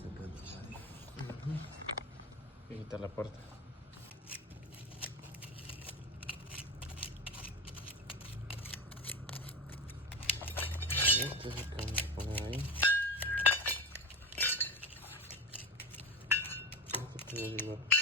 Se puede pasar. Y quitar la puerta. Esto es lo que vamos a poner ahí. Esto puede ayudar.